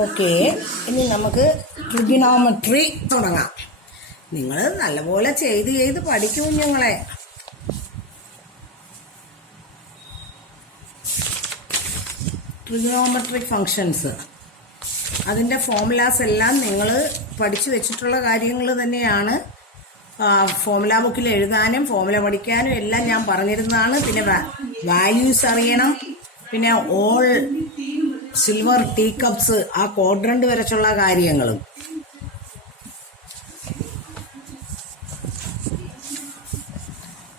Okay, ഇനി നമുക്ക് trigonometry തുടങ്ങാം. നിങ്ങൾ നല്ലപോലെ ചെയ്ത് പഠിക്കൂ കുഞ്ഞുങ്ങളെ. ട്രിഗണോമെട്രിക് ഫങ്ഷൻസ്, അതിൻ്റെ ഫോമുലാസ് എല്ലാം നിങ്ങൾ പഠിച്ചു വെച്ചിട്ടുള്ള കാര്യങ്ങൾ തന്നെയാണ്. ഫോമുല ബുക്കിൽ എഴുതാനും ഫോമുല പഠിക്കാനും എല്ലാം ഞാൻ പറഞ്ഞിരുന്നതാണ്. പിന്നെ വാല്യൂസ് അറിയണം, പിന്നെ ഓൾ സിൽവർ ടീ കപ്സ്, ആ ക്വാഡ്രന്റ് വരച്ചുള്ള കാര്യങ്ങളും.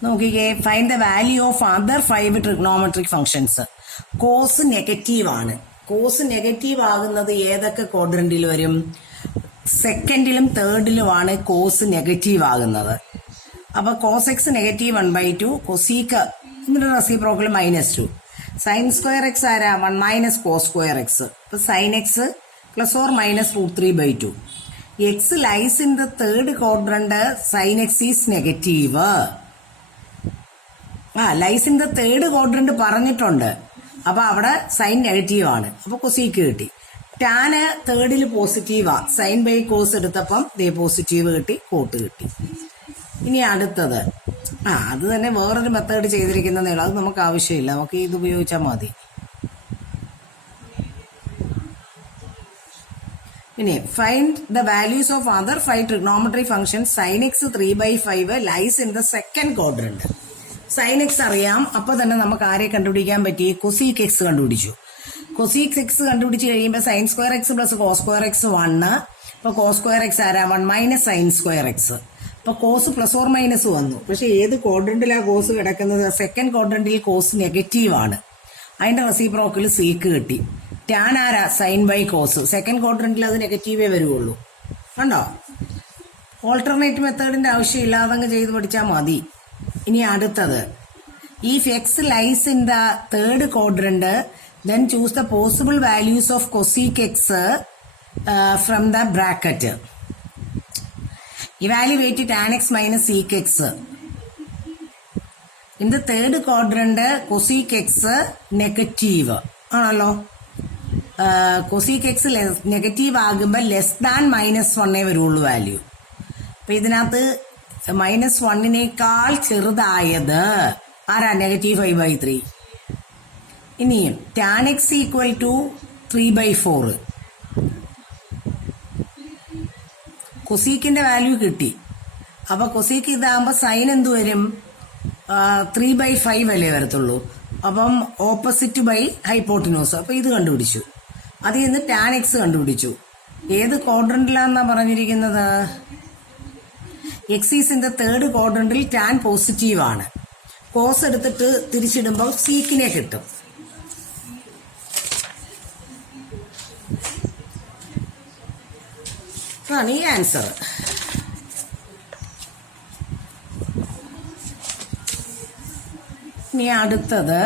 നോക്കിക്കേ, find the value of other 5 trigonometric functions. Cos negative ആണ്. കോസ് നെഗറ്റീവ് ആകുന്നത് ഏതൊക്കെ ക്വാഡ്രന്റിൽ വരും? സെക്കൻഡിലും തേർഡിലുമാണ് കോസ് നെഗറ്റീവ് ആകുന്നത്. അപ്പൊ കോസ് എക്സ് നെഗറ്റീവ് 1/2, കൊസീക്ക് ഇതിന്റെ റെസിപ്രോക്കൽ -2. സൈൻ സ്ക്വയർ എക്സ് ആരാ? 1 മൈനസ് കോസ് സ്ക്വയർ എക്സ്. അപ്പൊ sine x +or-√3/2. X lies in the third quadrant, sine x is negative. Lies in the third quadrant പറഞ്ഞിട്ടുണ്ട്, അപ്പൊ അവിടെ sine negative ആണ്. അപ്പൊ cosec കിട്ടി. Tan തേർഡിൽ പോസിറ്റീവാ, സൈൻ ബൈ കോസ് എടുത്തപ്പം പോസിറ്റീവ് കിട്ടി, കോട്ട് കിട്ടി. ഇനി അടുത്തത് അത് തന്നെ വേറൊരു മെത്തേഡ് ചെയ്തിരിക്കുന്നതേ ഉള്ളൂ, അത് നമുക്ക് ആവശ്യമില്ല, നമുക്ക് ഇത് ഉപയോഗിച്ചാൽ മതി. ഇനി find the values of other 5 trigonometric functions. Sine x 3/5 lies in the second quadrant. Sine x അറിയാം, അപ്പൊ തന്നെ നമുക്ക് ആരെ കണ്ടുപിടിക്കാൻ പറ്റി? കൊസീക്ക് എക്സ് കണ്ടുപിടിച്ചു. കൊസീക്ക് എക്സ് കണ്ടുപിടിച്ച് കഴിയുമ്പോൾ sine square x plus cos square x 1. അപ്പൊ കോസ് സ്ക്വയർ എക്സ് ആരാ? 1 മൈനസ് സൈൻ സ്ക്വയർ എക്സ്. അപ്പൊ കോസ് +or- വന്നു. പക്ഷെ ഏത് ക്വാഡ്രന്റിലാണ് കോസ് കിടക്കുന്നത്? സെക്കൻഡ് ക്വാഡ്രന്റിൽ കോസ് നെഗറ്റീവ് ആണ്. അതിന്റെ റെസിപ്രോക്കൽ സീക്ക് കിട്ടി. ടാൻ ആരാ? Sine by cos. സെക്കൻഡ് ക്വാഡ്രന്റിൽ അത് നെഗറ്റീവേ വരുവുള്ളൂ. കണ്ടോ? ഓൾട്ടർനേറ്റ് മെത്തേഡിന്റെ ആവശ്യമില്ല, അതങ്ങ് ചെയ്ത് പഠിച്ചാൽ മതി. ഇനി അടുത്തത്, if x lies in the third quadrant, then choose the possible values of cosec x from the bracket. Evaluate tan x minus sec x. In the third quadrant, cosec x negative ആണല്ലോ. cosec x negative ആകുമ്പോൾ ലെസ്-1 വരുള്ളൂ value. അപ്പൊ ഇതിനകത്ത് -1 ചെറുതായത് ആരാ? -5/3. ഇനിയും tan x equal to 3/4. കൊസീക്കിന്റെ value കിട്ടി. അപ്പൊ കൊസീക്ക് ഇതാകുമ്പോ സൈൻ എന്ത് വരും? 3/5 അല്ലേ വരത്തുള്ളൂ. അപ്പം ഓപ്പോസിറ്റ് ബൈ ഹൈപ്പോട്ടിനോസ്. അപ്പൊ ഇത് കണ്ടുപിടിച്ചു. അതിൽ നിന്ന് ടാൻ എക്സ് കണ്ടുപിടിച്ചു. ഏത് ക്വാഡ്രന്റിലാന്നാ പറഞ്ഞിരിക്കുന്നത്? X is in the third ക്വാഡ്രന്റിൽ ടാൻ പോസിറ്റീവ് ആണ്. കോസ് എടുത്തിട്ട് തിരിച്ചിടുമ്പോൾ സീക്കിനെ കിട്ടും. ആണ് ഈ ആൻസർ. ഇനി അടുത്തത്,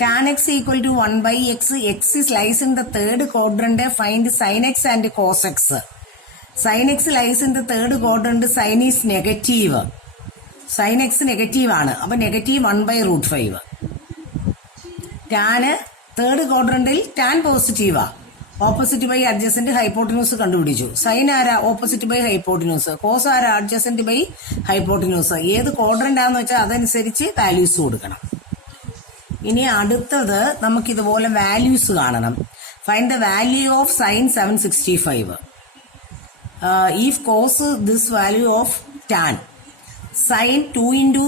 tan x equal to 1/x. X lies in the third quadrant, find sine x and cos x. Sine x lies in the third quadrant, sine is negative. Sine x negative ആണ്, അപ്പൊ -1/√5. Tan third ക്വാഡ്രന്റിൽ tan പോസിറ്റീവാ, opposite by adjacent hypotenuse കണ്ടുപിടിച്ചു. Sine ആരാ? Opposite by hypotenuse. Cos ആരാ? Adjacent by hypotenuse. ഏത് quadrant ആണെന്ന് വെച്ചാൽ അതനുസരിച്ച് വാല്യൂസ് കൊടുക്കണം. ഇനി അടുത്തത് നമുക്കിതുപോലെ വാല്യൂസ് കാണണം. Find the value of sine 765. If cos this value of tan, sine 2 into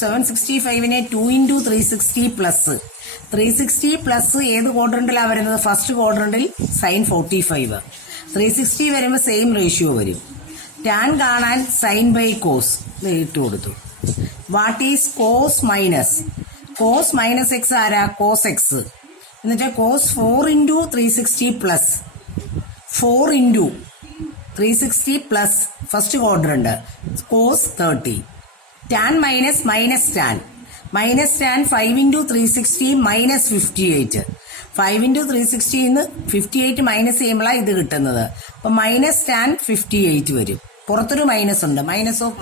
765നെ 2 ഇൻറ്റു 360 പ്ലസ് 360 പ്ലസ് ഏത് ക്വാഡ്രന്റിലാണ് വരുന്നത്? ഫസ്റ്റ് ക്വാഡ്രന്റിൽ സൈൻ 45. 360 വരുമ്പോൾ സെയിം റേഷ്യോ വരും. ടാൻ കാണാൻ സൈൻ ബൈ കോസ് ഇട്ട് കൊടുത്തു. What is cos minus? Cos minus x ആരാ? Cos x. എന്നിട്ട് cos 4 into 360 plus 4 into 360 plus first quadrant cos 30. Tan minus tan 5 into 360 -58. 5 into 360 58 minus ചെയ്യുമ്പോഴാണ് ഇത് കിട്ടുന്നത്. അപ്പൊ -tan 58 വരും. പുറത്തൊരു മൈനസ് ഉണ്ട്,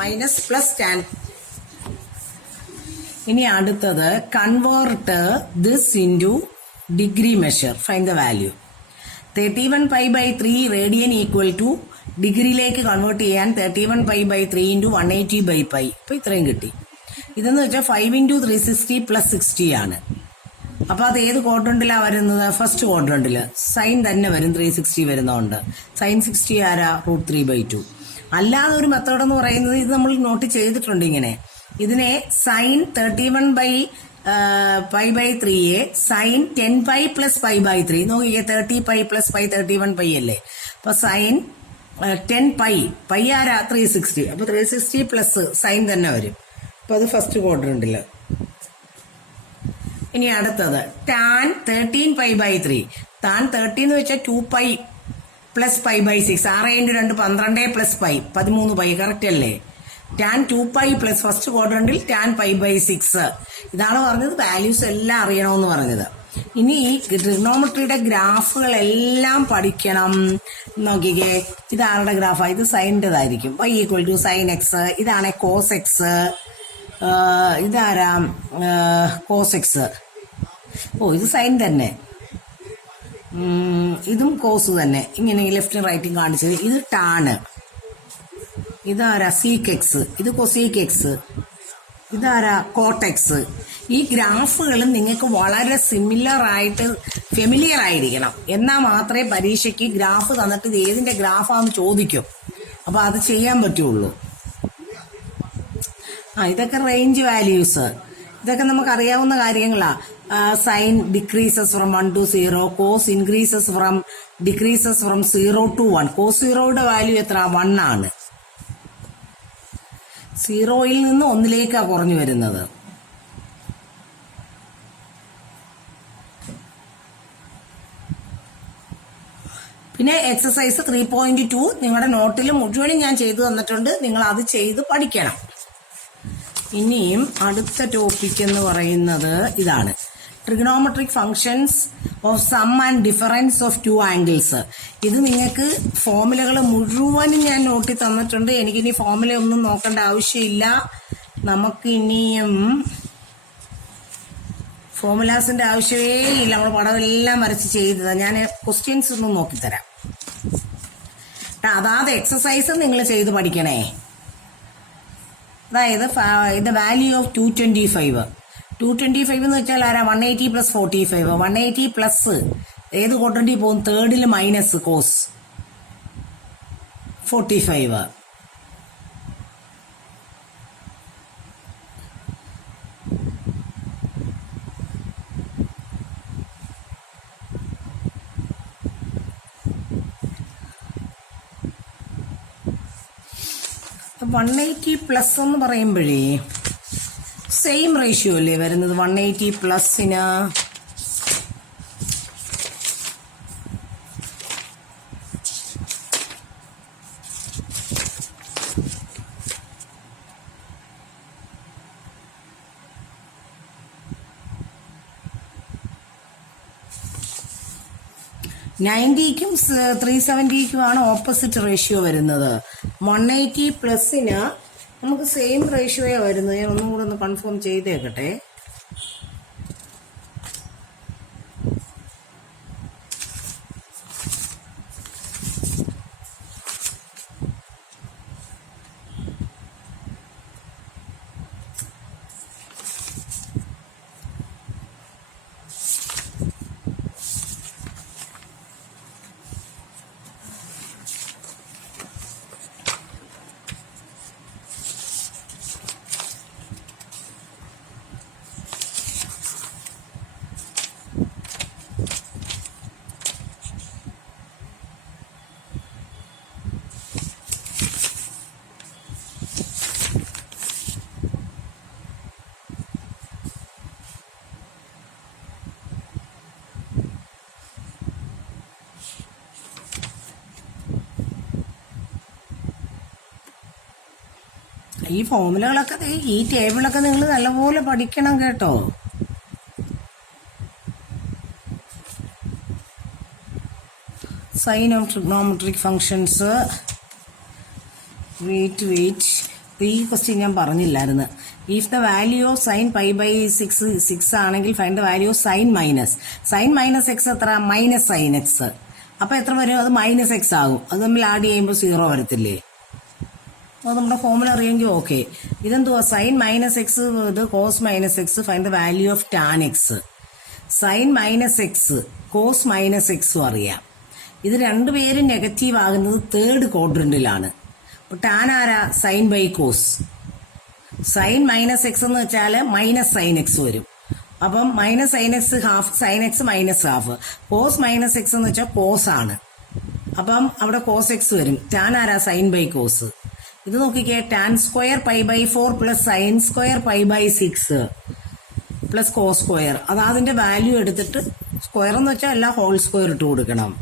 മൈനസ് പ്ലസ് ടാൻ. ഇനി അടുത്തത്, convert this into degree measure. Find the value. 31 pi by 3 radian equal to ഡിഗ്രിയിലേക്ക് convert ചെയ്യാൻ 31 pi by 3 into 180 by pi. അപ്പോൾ ഇത്രയും കിട്ടി. ഇതെന്ന് വെച്ചാൽ 5 into 360 plus 60 ആണ്. അപ്പോൾ അത് ഏത് ക്വാഡ്രന്റിലാണ് വരുന്നത്? ഫസ്റ്റ് ക്വാഡ്രന്റിൽ. സൈൻ തന്നെ വരും, 360 വരുന്നതുകൊണ്ട്. സൈൻ 60 ആരാ? √3/2. അല്ലാതെ ഒരു മെത്തേഡ് എന്ന് പറയുന്നത് ഇത് നമ്മൾ നോട്ട് ചെയ്തിട്ടുണ്ട് ഇങ്ങനെ. ഇതിനെ സൈൻ 31 pi by 3യെ sine 10 pi plus pi by 3 നോക്കിയേ. 30 pi plus pi 31 pi അല്ലേ. അപ്പൊ സൈൻ 10 pi ആരാ? 360. അപ്പൊ 360 പ്ലസ് സൈൻ തന്നെ വരും. അപ്പൊ അത് ഫസ്റ്റ് ക്വാഡ്രന്റില്. ഇനി അടുത്തത് ടാൻ 13 pi by 3. ടാൻ 30 എന്ന് വെച്ചാൽ 2 pi plus pi by 6. 6 × 2 12 plus pi 13 pi. Correct അല്ലേ? ടാൻ 2 pi പ്ലസ് ഫസ്റ്റ് ക്വാഡ്രന്റിൽ ടാൻ pi by 6. ഇതാണ് പറഞ്ഞത് വാല്യൂസ് എല്ലാം അറിയണമെന്ന് പറഞ്ഞത്. ഇനി ഈ ട്രിഗ്നോമെട്രിയുടെ ഗ്രാഫുകളെല്ലാം പഠിക്കണം. നോക്കിക്കേ, ഇതാരുടെ ഗ്രാഫാ? ഇത് സൈൻ്റെതായിരിക്കും. y equal to sine x. ഇതാണ് കോസ് എക്സ്. ഇതാരാ? Cos x. ഓ, ഇത് സൈൻ തന്നെ. ഇതും കോസ് തന്നെ. ഇങ്ങനെ ലെഫ്റ്റും റൈറ്റും കാണിച്ചത്. ഇത് ടാണ്. ഇതാരാ? Seek X. ഇത് കൊസീക്ക് എക്സ്. ഇതാരാ? കോട്ടെക്സ്. ഈ ഗ്രാഫുകളും നിങ്ങൾക്ക് വളരെ ഫെമിലിയർ ആയിരിക്കണം. എന്നാൽ മാത്രമേ പരീക്ഷയ്ക്ക് ഗ്രാഫ് തന്നിട്ട് ഇത് ഏതിന്റെ ഗ്രാഫാന്ന് ചോദിക്കും. അപ്പൊ അത് ചെയ്യാൻ പറ്റുള്ളൂ. ഇതൊക്കെ റേഞ്ച് വാല്യൂസ്. ഇതൊക്കെ നമുക്ക് അറിയാവുന്ന കാര്യങ്ങളാ. Sine decreases from 1 to 0. Cos decreases from 0 to 1. Cos 0യുടെ വാല്യൂ എത്ര? 1 ആണ്. 0യിൽ നിന്ന് 1ലേക്കാണ് കുറഞ്ഞു വരുന്നത്. പിന്നെ എക്സസൈസ് 3.2 നിങ്ങളുടെ നോട്ടിൽ മുഴുവനും ഞാൻ ചെയ്തു തന്നിട്ടുണ്ട്. നിങ്ങൾ അത് ചെയ്ത് പഠിക്കണം. ഇനിയും അടുത്ത ടോപ്പിക് എന്ന് പറയുന്നത് ഇതാണ്, trigonometric functions of sum and difference of two angles. ഇത് നിങ്ങൾക്ക് ഫോമുലകൾ മുഴുവനും ഞാൻ നോട്ടി തന്നിട്ടുണ്ട്. എനിക്കിനി ഫോമുല ഒന്നും നോക്കേണ്ട ആവശ്യമില്ല. നമുക്കിനിയും ഫോമുലാസിന്റെ ആവശ്യമേ ഇല്ല. നമ്മൾ പടമെല്ലാം വരച്ച് ചെയ്തതാണ്. ഞാൻ ക്വസ്റ്റ്യൻസ് ഒന്നും നോക്കിത്തരാം. അതാത് എക്സസൈസ് നിങ്ങൾ ചെയ്ത് പഠിക്കണേ. അതായത് ഇത് വാല്യൂ ഓഫ് 225. 225 എന്ന് വെച്ചാൽ ആരാ? 180 പ്ലസ് 45. 180 പ്ലസ് ഏത് ക്വാഡ്രന്റിൽ പോകും? തേർഡിൽ മൈനസ് കോസ് 45. വൺ 180 പ്ലസ് എന്ന് പറയുമ്പോഴേ സെയിം റേഷ്യോ അല്ലേ വരുന്നത്? 180 പ്ലസിന് ക്കും 370ക്കുമാണ് ഓപ്പോസിറ്റ് റേഷ്യോ വരുന്നത്. 180 പ്ലസിന് നമുക്ക് സെയിം റേഷ്യോയാ വരുന്നത്. ഞാൻ ഒന്നും കൂടെ ഒന്ന് കൺഫേം ചെയ്തേക്കട്ടെ. ഈ ഫോമുലകളൊക്കെ ഈ ടേബിളൊക്കെ നിങ്ങൾ നല്ലപോലെ പഠിക്കണം കേട്ടോ. Sine of trigonometric functions. Wait ഈ ക്വസ്റ്റ്യൻ ഞാൻ പറഞ്ഞില്ലായിരുന്നു. If the value of sin pi by 6 ആണെങ്കിൽ find the value of sin minus. Sin minus x എത്ര? Minus sin x. അപ്പൊ എത്ര വരും? അത് മൈനസ് എക്സ് ആകും. അത് നമ്മൾ ആഡ് ചെയ്യുമ്പോൾ 0 വരത്തില്ലേ? അത് നമ്മുടെ ഫോമുല അറിയെങ്കിൽ ഓക്കെ. ഇതെന്തുവാ? സൈൻ മൈനസ് എക്സ്, ഇത് cos minus x. Find the value of tan x. Sine minus x cos minus എക്സും അറിയാം. ഇത് രണ്ടുപേരും നെഗറ്റീവ് ആകുന്നത് തേർഡ് ക്വാഡ്രന്റിലാണ്. അപ്പൊ ടാൻ ആരാ? Sine by cos. Sine minus x എന്ന് വെച്ചാൽ മൈനസ് സൈൻ എക്സ് വരും. അപ്പം minus sine x half, sine x minus half. Cos minus x എന്ന് വെച്ചാൽ കോസ് ആണ്. അപ്പം അവിടെ കോസ് എക്സ് വരും. ടാൻ ആരാ? Sine by cos. ഇത് നോക്കിക്കേ, tan square pi by 4 plus sine square pi by 6 plus cos square. അത് അതിന്റെ വാല്യൂ എടുത്തിട്ട് സ്ക്വയർ എന്ന് വെച്ചാൽ എല്ലാം ഹോൾ സ്ക്വയർ ഇട്ട് കൊടുക്കണം.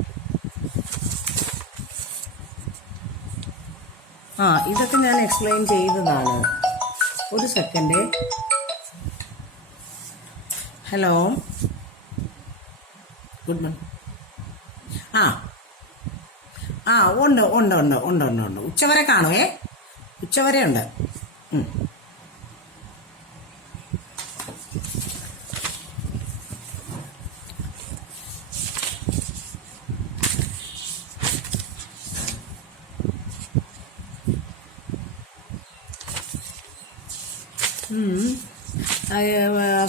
ഇതൊക്കെ ഞാൻ എക്സ്പ്ലെയിൻ ചെയ്തതാണ്. ഒരു സെക്കൻഡ്. Hello, good morning. ഉണ്ട് ഉണ്ട് ഉണ്ട് ഉണ്ട് ഉണ്ട് ഉണ്ട് ഉച്ചവരെ കാണുവേ. ഉച്ചവരെ ഉണ്ട്.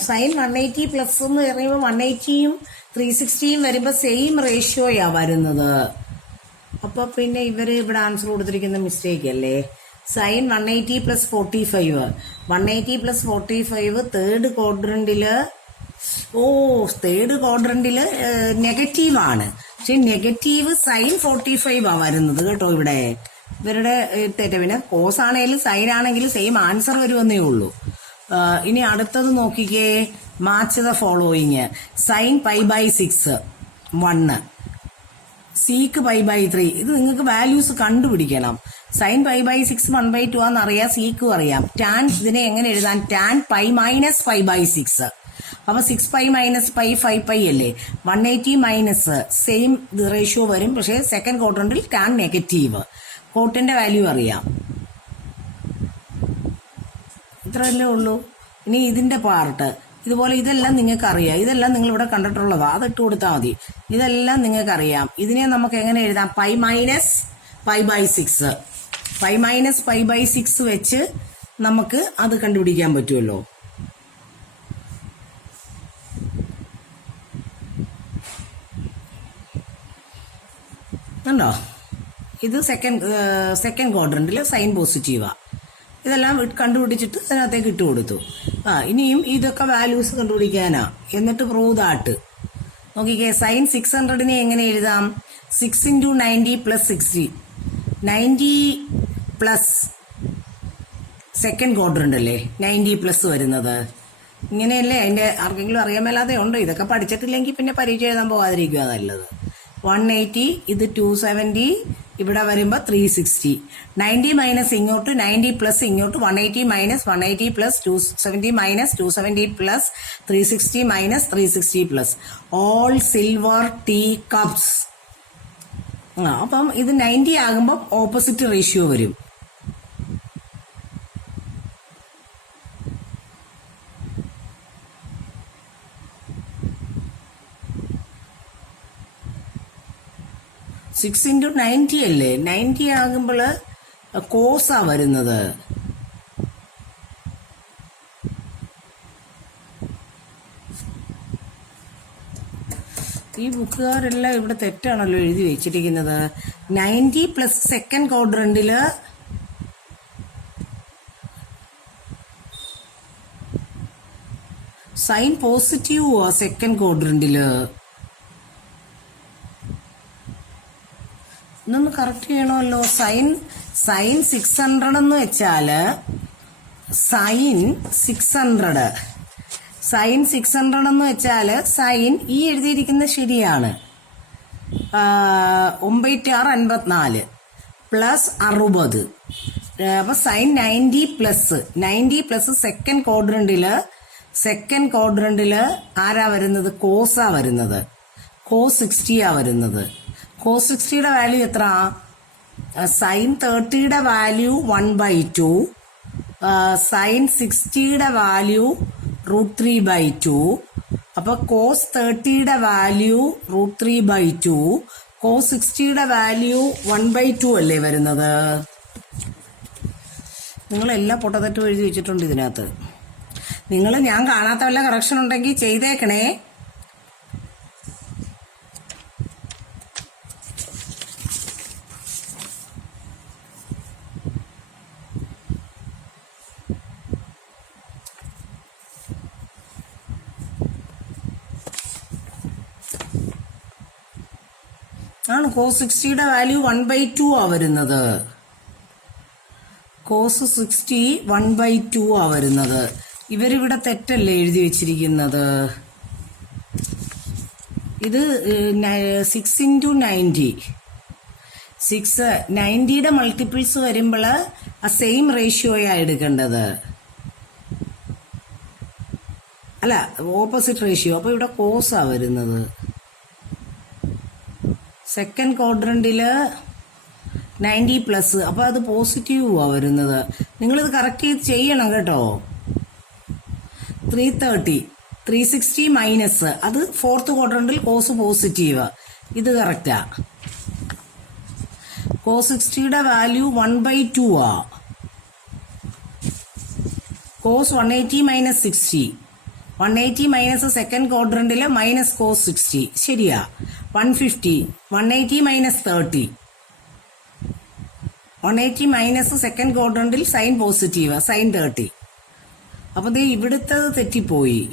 സൈൻ 180 പ്ലസ് എന്ന് പറയുമ്പോൾ 180യും 360യും വരുമ്പോൾ സെയിം റേഷ്യോയാ വരുന്നത്. അപ്പൊ പിന്നെ ഇവര് ഇവിടെ ആൻസർ കൊടുത്തിരിക്കുന്ന മിസ്റ്റേക്ക് അല്ലേ? Sine 180 plus 45. 180 പ്ലസ് 45 തേർഡ് ക്വാഡ്രന്റില് നെഗറ്റീവ് ആണ്. പക്ഷെ നെഗറ്റീവ് സൈൻ 45 ആ വരുന്നത് കേട്ടോ. ഇവിടെ ഇവരുടെ തെറ്റ. പിന്നെ കോസ് ആണെങ്കിലും സൈൻ ആണെങ്കിലും സെയിം ആൻസർ വരുമെന്നേ ഉള്ളൂ. ഇനി അടുത്തത് നോക്കിക്കേ, match the following. Sine pi by 6 1, sec pi by 3. ഇത് നിങ്ങൾക്ക് വാല്യൂസ് കണ്ടുപിടിക്കണം. സൈൻ പൈ ബൈ 6 1/2 ആണെന്നറിയാം, സീക്കും അറിയാം. ടാൻ ഇതിനെ എങ്ങനെ എഴുതാൻ? Tan pi minus 5 by 6. അപ്പൊ 6 പൈ മൈനസ് പൈ 5 പൈ അല്ലേ? 180 മൈനസ് സെയിം റേഷ്യോ വരും. പക്ഷെ സെക്കൻഡ് ക്വാഡ്രന്റിൽ ടാൻ നെഗറ്റീവ്. കോട്ടിന്റെ വാല്യൂ അറിയാം. ഇത്രയല്ലേ ഉള്ളൂ. ഇനി ഇതിന്റെ പാർട്ട് ഇതുപോലെ ഇതെല്ലാം നിങ്ങൾക്ക് അറിയാം. ഇതെല്ലാം നിങ്ങൾ ഇവിടെ കണ്ടിട്ടുള്ളതാ. അത് ഇട്ട് കൊടുത്താൽ മതി. ഇതെല്ലാം നിങ്ങൾക്ക് അറിയാം. ഇതിനെ നമുക്ക് എങ്ങനെ എഴുതാം? Pi minus pi by 6. Pi minus pi by 6 വെച്ച് നമുക്ക് അത് കണ്ടുപിടിക്കാൻ പറ്റുമല്ലോ. കണ്ടോ? ഇത് സെക്കൻഡ് ക്വാഡ്രന്റിൽ സൈൻ പോസിറ്റീവാ. ഇതെല്ലാം കണ്ടുപിടിച്ചിട്ട് അതിനകത്തേക്ക് ഇട്ട് കൊടുത്തു. ഇനിയും ഇതൊക്കെ വാല്യൂസ് കണ്ടുപിടിക്കാനാ. എന്നിട്ട് പ്രൂവ് ദാറ്റ്. നോക്കിക്കേ, സൈൻ 600നെ എങ്ങനെ എഴുതാം? 6 × 90 പ്ലസ് 60. 90 പ്ലസ് സെക്കൻഡ് ക്വാഡ്രന്റ് അല്ലേ 90 പ്ലസ് വരുന്നത്. ഇങ്ങനെയല്ലേ? അതിന്റെ ആർക്കെങ്കിലും അറിയാൻ മേലാതെ ഉണ്ടോ? ഇതൊക്കെ പഠിച്ചിട്ടില്ലെങ്കിൽ പിന്നെ പരീക്ഷ എഴുതാൻ പോകാതിരിക്കുക നല്ലത്. 180, ഇത് 270, ഇവിടെ വരുമ്പോ 360. 90 മൈനസ് ഇങ്ങോട്ട്, 90 പ്ലസ് ഇങ്ങോട്ട്, 180 minus 180 plus 270 minus 270 plus 360 minus 360 plus all silver tea cups. അപ്പം ഇത് 90 ആകുമ്പോൾ ഓപ്പോസിറ്റ് റേഷ്യോ വരും. സിക്സ് ഇൻറ്റു 90 അല്ലേ? 90 ആകുമ്പോൾ കോസാ വരുന്നത്. ഈ ബുക്കുകാരെല്ലാം ഇവിടെ തെറ്റാണല്ലോ എഴുതി വെച്ചിരിക്കുന്നത്. 90 പ്ലസ് സെക്കൻഡ് ക്വാഡ്രന്റില് സൈൻ പോസിറ്റീവ് സെക്കൻഡ് ക്വാഡ്രന്റില്. ഇതൊന്ന് കറക്റ്റ് ചെയ്യണമല്ലോ. സൈൻ 600 എന്ന് വെച്ചാല് സൈൻ 600 എന്ന് വെച്ചാല് സൈൻ ഈ എഴുതിയിരിക്കുന്നത് ശരിയാണ്. 9×6 = 54 പ്ലസ് 60. അപ്പൊ സൈൻ 90 പ്ലസ് സെക്കൻഡ് ക്വാഡ്രന്റില് ആരാ വരുന്നത്? കോസാ വരുന്നത്. കോസ് 60 വരുന്നത്. കോസ് 60യുടെ വാല്യൂ എത്ര? സൈൻ 30യുടെ വാല്യൂ 1/2 സൈൻ 60യുടെ വാല്യൂ √3/2. അപ്പൊ കോസ് 30യുടെ വാല്യൂ √3/2. കോസ് 60യുടെ വാല്യൂ 1/2 അല്ലേ വരുന്നത്? നിങ്ങൾ എല്ലാ പൊട്ടത്തെറ്റും എഴുതി വെച്ചിട്ടുണ്ട് ഇതിനകത്ത്. നിങ്ങൾ ഞാൻ കാണാത്ത വല്ല കറക്ഷൻ ഉണ്ടെങ്കിൽ ചെയ്തേക്കണേ. ആണ് കോസ് 60യുടെ വാല്യൂ 1/2 വരുന്നത്. കോസ് 60 1/2 വരുന്നത്. ഇവരിവിടെ തെറ്റല്ലേ എഴുതി വെച്ചിരിക്കുന്നത്? ഇത് 6 × 90. 90യുടെ മൾട്ടിപ്പിൾസ് വരുമ്പോൾ ആ സെയിം റേഷ്യോയാ എടുക്കേണ്ടത്, അല്ല ഓപ്പോസിറ്റ് റേഷ്യോ. അപ്പൊ ഇവിടെ കോസാ വരുന്നത്. സെക്കൻഡ് ക്വാഡ്രന്റില് 90+, അപ്പൊ അത് പോസിറ്റീവാ വരുന്നത്. നിങ്ങളിത് കറക്റ്റ് ചെയ്ത് ചെയ്യണം കേട്ടോ. 330 360 മൈനസ്, അത് ഫോർത്ത് ക്വാഡ്രന്റിൽ കോസ് പോസിറ്റീവ്. ഇത് കറക്റ്റാ. കോസ് 60യുടെ വാല്യൂ 1/2 ആ. കോസ് 180 - 60. 180 മൈനസ് സെക്കൻഡ് ക്വാഡ്രന്റില് മൈനസ് കോസ് 60. ശരിയാ. 150. 180 - 30. 180 മൈനസ് സെക്കൻഡ് ക്വാഡ്രന്റിൽ സൈൻ പോസിറ്റീവ്, സൈൻ 30. അപ്പൊ ദേ ഇവിടുത്തത് തെറ്റിപ്പോയി.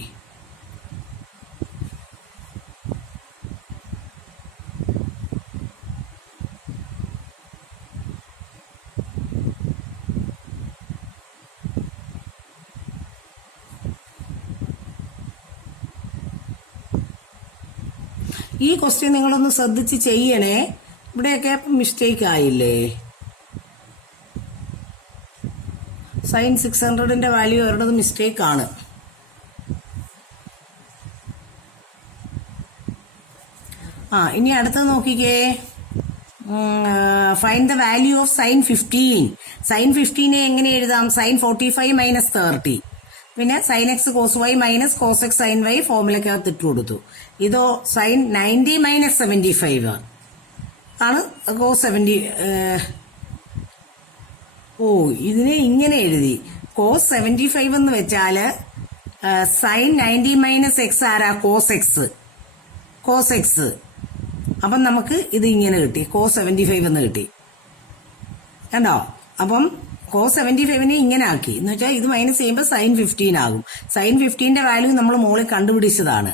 ഈ ക്വസ്റ്റ്യൻ നിങ്ങളൊന്ന് ശ്രദ്ധിച്ച് ചെയ്യണേ. ഇവിടെയൊക്കെ മിസ്റ്റേക്ക് ആയില്ലേ? സൈൻ 600ന്റെ വാല്യൂ അവരുടേത് മിസ്റ്റേക്ക് ആണ്. ഇനി അടുത്തത് നോക്കിക്കേ. Find the value of sine 15. Sine 15 എങ്ങനെ എഴുതാം? സൈൻ 45 - 30. പിന്നെ sine x cos y minus cos x sine y ഫോർമുലക്കകത്ത് ഇട്ട് കൊടുത്തു. ഇതോ സൈൻ 90 - 75 ആണ് കോസ് 70. ഇതിനെ ഇങ്ങനെ എഴുതി. കോസ് 75 എന്ന് വെച്ചാല് സൈൻ 90 - x ആരാ? Cos x. Cos x. അപ്പം നമുക്ക് ഇത് ഇങ്ങനെ കിട്ടി, കോസ് 75 എന്ന് കിട്ടി. കണ്ടോ? അപ്പം കോസ് 75നെ ഇങ്ങനെ ആക്കി എന്ന് വെച്ചാൽ ഇത് മൈനസ് ചെയ്യുമ്പോൾ സൈൻ 15 ആകും. സൈൻ 15ന്റെ വാല്യൂ നമ്മൾ മോളിൽ കണ്ടുപിടിച്ചതാണ്.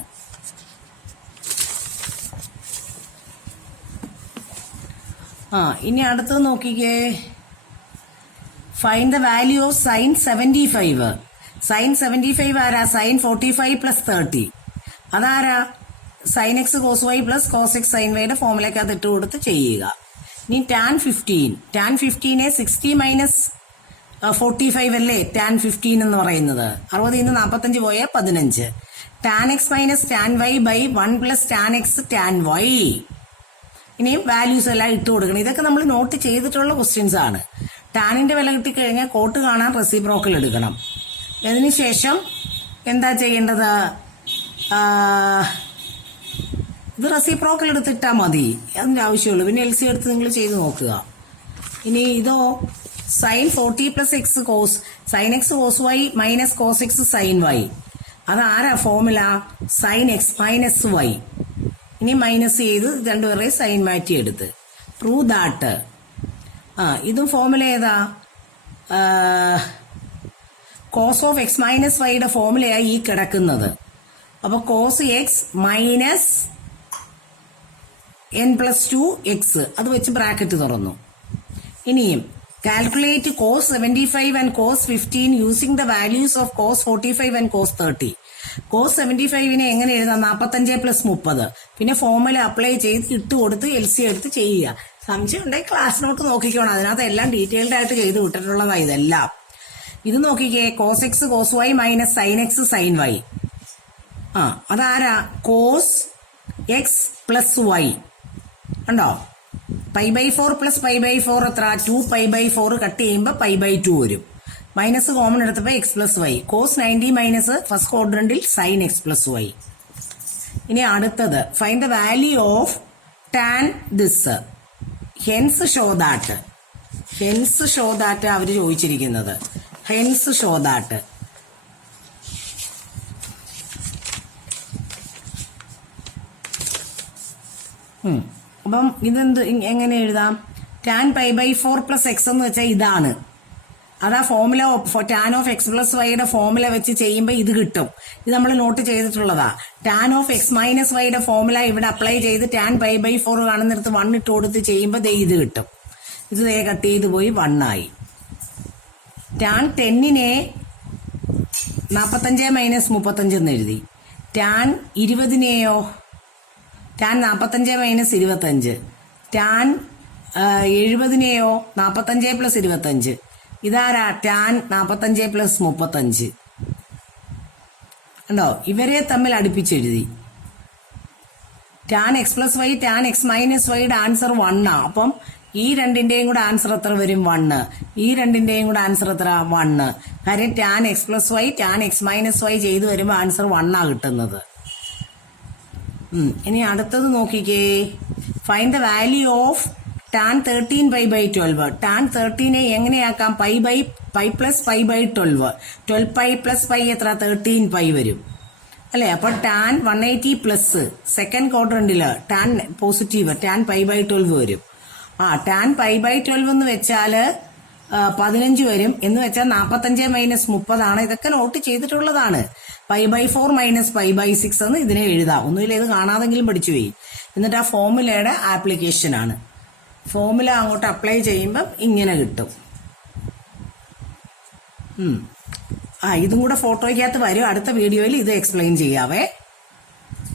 ഇനി അടുത്തത് നോക്കിക്കേ. Find the value of sine 75. Sine 75 ആരാ? സൈൻ 45 + 30. അതാരാ? Sine x cos y plus cos x sine വൈയുടെ ഫോർമുലക്കകത്ത് ഇട്ട് കൊടുത്ത് ചെയ്യുക. ഇനി ടാൻ 15. ടാൻ 15 60 - 45 അല്ലേ ടാൻ 15 എന്ന് പറയുന്നത്. 60 ൽ നിന്ന് 45 പോയാൽ 15. Tan x minus tan y by 1 + tan x tan y. ഇനിയും വാല്യൂസ് എല്ലാം ഇട്ട് കൊടുക്കണം. ഇതൊക്കെ നമ്മൾ നോട്ട് ചെയ്തിട്ടുള്ള ക്വസ്റ്റ്യൻസ് ആണ്. ടാനിന്റെ വില കിട്ടിക്കഴിഞ്ഞാൽ കോട്ട് കാണാൻ റെസിപ്രോക്കൽ എടുക്കണം. അതിനുശേഷം എന്താ ചെയ്യേണ്ടത്? ഇത് റെസിപ്രോക്കൽ എടുത്തിട്ടാ മതി, അതിന്റെ ആവശ്യമുള്ളൂ. പിന്നെ LC എടുത്ത് നിങ്ങൾ ചെയ്ത് നോക്കുക. ഇനി ഇതോ sine 40 + x cos sine x cos y minus cos x sine y. അതാരാ formula? Sine x minus y. ഇനി മൈനസ് ചെയ്ത് രണ്ടുപേരെ സൈൻ മാറ്റി എടുത്ത് പ്രൂവ് ദാറ്റ്. ഇതും ഫോർമുല ഏതാ? കോസ് ഓഫ് എക്സ് മൈനസ് വൈയുടെ ഫോർമുലയായി ഈ കിടക്കുന്നത്. അപ്പൊ cos X minus n+2 x അത് വെച്ച് ബ്രാക്കറ്റ് തുറന്നു. ഇനിയും calculate cos 75 and cos 15 using the values of cos 45 and cos 30. Cos 75നെ എങ്ങനെ എഴുതാം? 45 + 30. പിന്നെ ഫോർമുല അപ്ലൈ ചെയ്ത് ഇട്ട് കൊടുത്ത് LC എടുത്ത് ചെയ്യുക. സംശയം ഉണ്ടെങ്കിൽ ക്ലാസ് നോട്ട് നോക്കിക്കോണം, അതിനകത്ത് എല്ലാം ഡീറ്റെയിൽഡ് ആയിട്ട് ചെയ്ത് വിട്ടിട്ടുള്ളതാണ് ഇതെല്ലാം. ഇത് നോക്കിക്കേ. Cos x cos y minus sine x sine y. അതാരാ? Cos x plus y. ഉണ്ടോ? π/4 + π/4 എത്ര? 2π/4 കട്ട് ചെയ്യുമ്പോൾ π/2 വരും. മൈനസ് കോമൺ എടുത്തപ്പോൾ x plus y. Cos 90 minus first ക്വാഡ്രന്റിൽ സൈൻ എക്സ് പ്ലസ് വൈ. ഇനി അടുത്തത് find the value of tan this. Hence show that. Hence show that അവർ ചോദിച്ചിരിക്കുന്നത്. Hence show that. അപ്പം ഇതെന്ത് എങ്ങനെ എഴുതാം? Tan pi by 4 plus x എന്ന് വെച്ചാൽ ഇതാണ്. അതാ formula tan of x plus വൈയുടെ ഫോർമുല വെച്ച് ചെയ്യുമ്പോൾ ഇത് കിട്ടും. ഇത് നമ്മൾ നോട്ട് ചെയ്തിട്ടുള്ളതാ. ടാൻ ഓഫ് എക്സ് മൈനസ് വൈയുടെ ഫോർമുല ഇവിടെ അപ്ലൈ ചെയ്ത് ടാൻ പൈ ബൈ 4 കാണുന്നിടത്ത് 1 ഇട്ട് കൊടുത്ത് ചെയ്യുമ്പോൾ ദേ ഇത് കിട്ടും. ഇത് ദേ കട്ട് ചെയ്ത് പോയി 1 ആയി. ടാൻ 10നെ 45 മൈനസ് 35 എന്ന് എഴുതി. ടാൻ 20നെയോ ടാൻ 45 മൈനസ് 25. ടാൻ 70നെയോ 45 പ്ലസ് 25. ഇതാരാ? Tan 45 plus 35. ഉണ്ടോ? ഇവരെ തമ്മിൽ അടുപ്പിച്ചെഴുതി. Tan x plus y tan x minus വൈയുടെ ആൻസർ 1 ആ. അപ്പം ഈ രണ്ടിന്റെയും കൂടെ ആൻസർ എത്ര വരും? 1. ഈ രണ്ടിന്റെയും കൂടെ ആൻസർ എത്ര? 1. കാര്യം tan x plus y tan x minus y ചെയ്ത് വരുമ്പോൾ ആൻസർ 1 ആ കിട്ടുന്നത്. ഇനി അടുത്തത് നോക്കിക്കേ. Find the value of tan 13 pi by 12. Tan 13നെ എങ്ങനെയാക്കാം? Pi plus pi by 12. 12 pi plus pi എത്ര? 13 പൈ വരും അല്ലെ? അപ്പൊ ടാൻ 180 പ്ലസ് സെക്കൻഡ് ക്വാഡ്രന്റില് tan positive tan pi by 12 വരും. ടാൻ പൈ ബൈ 12 എന്ന് വെച്ചാല് 15 വരും. എന്ന് വെച്ചാൽ 45 മൈനസ് 30 ആണ്. ഇതൊക്കെ നോട്ട് ചെയ്തിട്ടുള്ളതാണ്. Pi by 4 minus pi by 6 എന്ന് ഇതിനെ എഴുതാം. ഒന്നുമില്ല, ഇത് കാണാതെങ്കിലും പഠിച്ചു പോയി. എന്നിട്ട് ആ ഫോർമുലയുടെ ആപ്ലിക്കേഷൻ ആണ്. ഫോർമുല അങ്ങോട്ട് അപ്ലൈ ചെയ്യുമ്പം ഇങ്ങനെ കിട്ടും. ഇതും കൂടെ ഫോട്ടോയ്ക്കകത്ത് വരും. അടുത്ത വീഡിയോയിൽ ഇത് എക്സ്പ്ലെയിൻ ചെയ്യാവേ.